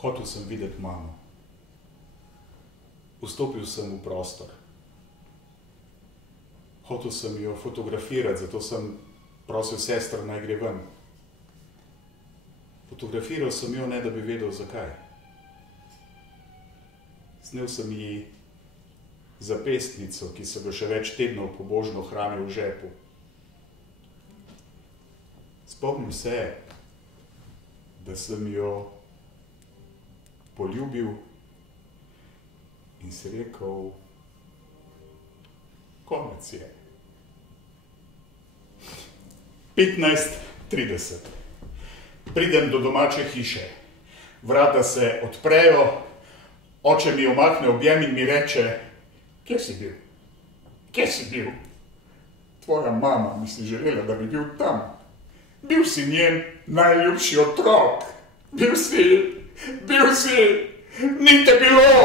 Hotel sem videti mamo. Vstopil sem v prostor. Hotel sem jo fotografirati, zato sem prosil sestro, naj gre ven. Fotografiral sem jo, ne da bi vedel, zakaj. Snel sem ji zapestnico, ki sem jo še več tednov pobožno hranil v žepu. Spomnim se, da sem jo poljubil in si rekel, konec je. 15:30. Pridem do domače hiše. Vrata se odprejo, oče mi omakne objem in mi reče, kje si bil? Kje si bil? Tvoja mama mi si želela, da bi bil tam. Bil si njen najljubši otrok. Bil si, ni te bilo!